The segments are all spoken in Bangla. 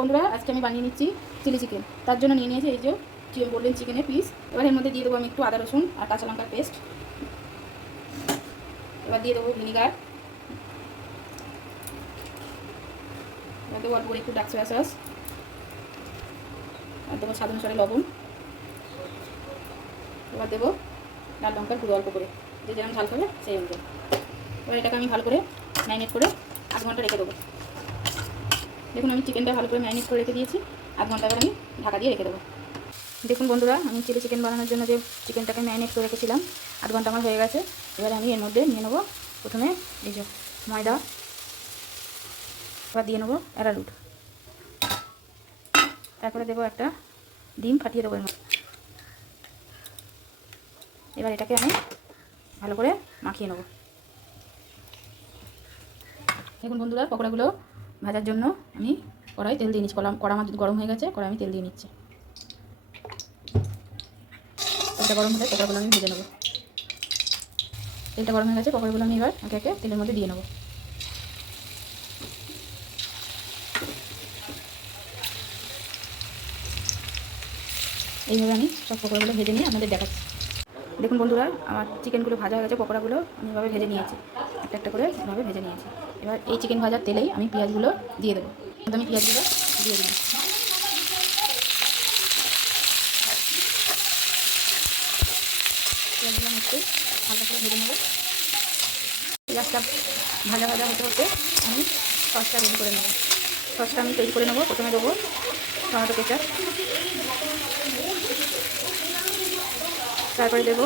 বন্ধুরা, আজকে আমি বানিয়ে নিচ্ছি চিলি চিকেন। তার জন্য নিয়ে নিয়েছি এই যে বললেন চিকেনের পিস। এবার এর মধ্যে দিয়ে দেবো আমি একটু আদা রসুন আর কাঁচা লঙ্কার পেস্ট। এবার দিয়ে দেবো ভিনিগার। এবার দেবো অল্প করে একটু ডার্ক সয়া সস। আর দেবো স্বাদ অনুসারে লবণ। এবার দেবো লাল লঙ্কার গুঁড়ো অল্প করে, যে যেরকম ঝাল খাবে সেই অনুযায়ী। এবার এটাকে আমি ভালো করে ম্যারিনেট করে আধ ঘন্টা রেখে দেবো। দেখুন আমি চিকেনটা ভালো করে ম্যারিনেট করে রেখে দিয়েছি। আধ ঘন্টা এবার আমি ঢাকা দিয়ে রেখে দেবো। দেখুন বন্ধুরা, আমি চিলি চিকেন বানানোর জন্য যে চিকেনটাকে ম্যারিনেট করে রেখেছিলাম, আধ ঘন্টা আমার হয়ে গেছে। এবার আমি এর মধ্যে নিয়ে নেবো প্রথমে এই যে ময়দা, এবার দিয়ে নেবো অ্যারারুট, তারপরে দেবো একটা ডিম ফাটিয়ে দেবো এর মধ্যে। এবার এটাকে আমি ভালো করে মাখিয়ে নেবো। দেখুন বন্ধুরা, পকোড়াগুলো ভাজার জন্য আমি কড়াই তেল দিয়ে নিচ্ছি। কড়া আমার গরম হয়ে গেছে, কড়াই আমি তেল দিয়ে নিচ্ছি। তেলটা গরম হলে পকোড়াগুলো আমি ভেজে নেবো। তেলটা গরম হয়ে গেছে, পকোড়াগুলো আমি এবার একে একে তেলের মধ্যে দিয়ে নেবো। এইভাবে আমি সব পকোড়াগুলো ভেজে নিয়ে আপনাদের দেখাচ্ছি। দেখুন বন্ধুরা, আমার চিকেনগুলো ভাজা হয়ে গেছে, পকোড়াগুলো আমি এভাবে ভেজে নিয়েছি, একটা একটা করে এভাবে ভেজে নিয়েছি। এবার এই চিকেন ভাজার তেলেই আমি পেঁয়াজগুলো দিয়ে দেবো। আমি পেঁয়াজগুলো দিয়ে দিই। পেঁয়াজগুলো একটু হালকা করে ভেজে নেবো। পেঁয়াজটা ভাজা ভাজা হতে হতে আমি সসটা রেডি করে নেবো। সসটা আমি তৈরি করে নেবো। প্রথমে দেবো টমেটো কেচাপ, তারপরে দেবো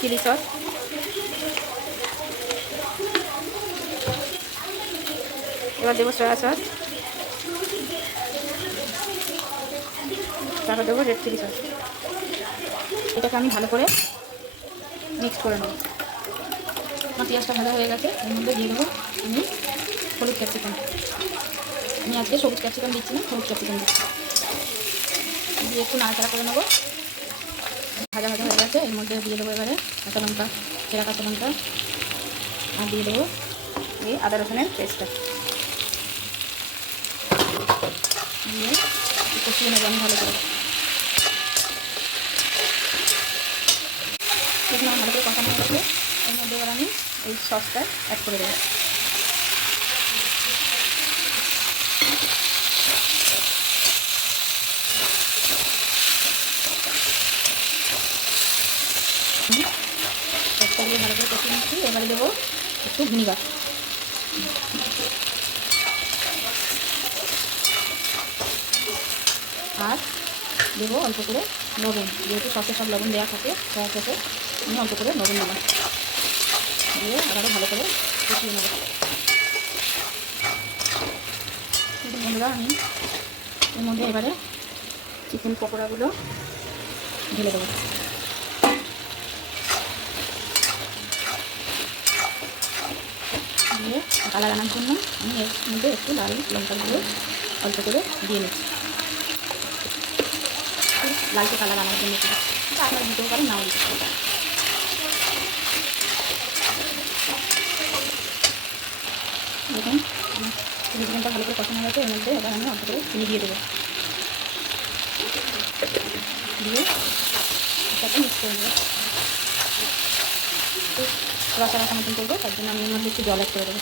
চিলি সস, এবার দেবো সয়া সস, তারপর দেবো রেড চিলি সস। এটাকে আমি ভালো করে মিক্স করে নেবো। আমার পেঁয়াজটা ভাজা হয়ে গেছে, এর মধ্যে দিয়ে দেবো আমি হলুদ ক্যাপসিকাম। আমি আজকে সবুজ ক্যাপসিকাম দিচ্ছি না, হলুদ ক্যাপসিকাম দিচ্ছি। দিয়ে একটু নাড়াচাড়া করে নেবো। ভাজা ভাজা হয়ে গেছে, এর মধ্যে দিয়ে দেবো এবারে কাঁচা লঙ্কা, চেরা কাঁচা লঙ্কা, আর দিয়ে দেবো এই আদা রসুনের পেস্টটা। দিয়ে কষিয়ে নেবো আমি ভালো করে। দেখুন আমার ভালো করে কষানো হয়ে গেছে, এর মধ্যে এবার আমি এই সসটা অ্যাড করে দেবো। সসটা দিয়ে ভালো করে কষিয়ে নিচ্ছি। এবারে দেবো একটু ভিনিগার, আর দেবো অল্প করে লবণ। যেহেতু সসে সব লবণ দেওয়া থাকে, সয়া সসে আমি অল্প করে লবণ দিলাম। দিয়ে আবারও ভালো করে কষিয়ে নেব। বন্ধুরা, আমি এর মধ্যে এবারে চিকেন পকোড়াগুলো ঢেলে দেবো। দিয়ে কালার আনার জন্য আমি এর মধ্যে একটু লাল লঙ্কার গুঁড়ো অল্প করে দিয়ে নিচ্ছি, লালচে কালার আনার জন্য। এটা আপনারা দিতেও পারেন, নাও দিতে পারেন। দেখুন চিলি চিকেনটা ভালো করে কষানো গেছে, এর মধ্যে এবার আমি অল্প করে চিনি দিয়ে দেবো। দিয়ে এটাকে মিক্স করে নেবো। রসা রসা মতন করবো, তার জন্য আমি এর মধ্যে একটু জল অ্যাড করে দেবো।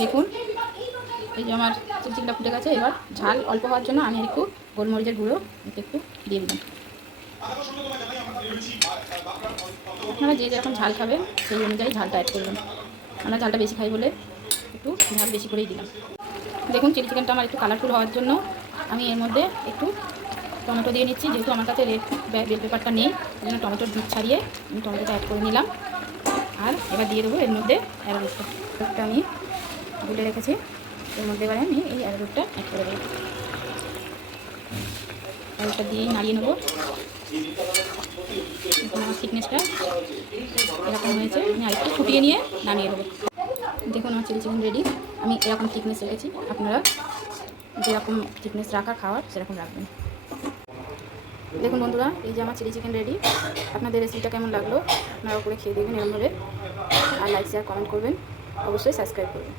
দেখুন এই যে আমার চিলি চিকেনটা ফুটে গেছে। এবার ঝাল অল্প হওয়ার জন্য আমি একটু গোলমরিচের গুঁড়ো একটু দিয়ে দিলাম। আপনারা যে যেরকম ঝাল খাবে সেই অনুযায়ী ঝালটা অ্যাড করলাম। আমরা ঝালটা বেশি খাই বলে একটু ঝাল বেশি করেই দিলাম। দেখুন চিলি চিকেনটা আমার একটু কালারফুল হওয়ার জন্য আমি এর মধ্যে একটু টমেটো দিয়ে নিচ্ছি। যেহেতু আমার কাছে রেড বেল পেপারটা নেই, ওই জন্য টমেটোর দুধ ছাড়িয়ে আমি টমেটোটা অ্যাড করে নিলাম। আর এবার দিয়ে দেবো এর মধ্যে অ্যারারুটটা আমি গুলে রেখেছি, এর মধ্যে এবারে আমি এই অ্যারারুটটা অ্যাড করে দেবো। অ্যারারুটটা দিয়েই নাড়িয়ে নেবো। আমার থিকনেসটা এরকম হয়েছে, আমি আরেকটু ফুটিয়ে নিয়ে নামিয়ে দেবো। দেখুন আমার চিলি চিকেন রেডি। আমি এরকম থিকনেস রেখেছি, আপনারা যেরকম থিকনেস রাখার খাওয়ার সেরকম রাখবেন। দেখুন বন্ধুরা, এই যে আমার চিলি চিকেন রেডি। আপনাদের রেসিপিটা কেমন লাগলো আপনারা করে খেয়ে দেবেন এরমভাবে। আর লাইক শেয়ার কমেন্ট করবেন, অবশ্যই সাবস্ক্রাইব করবেন।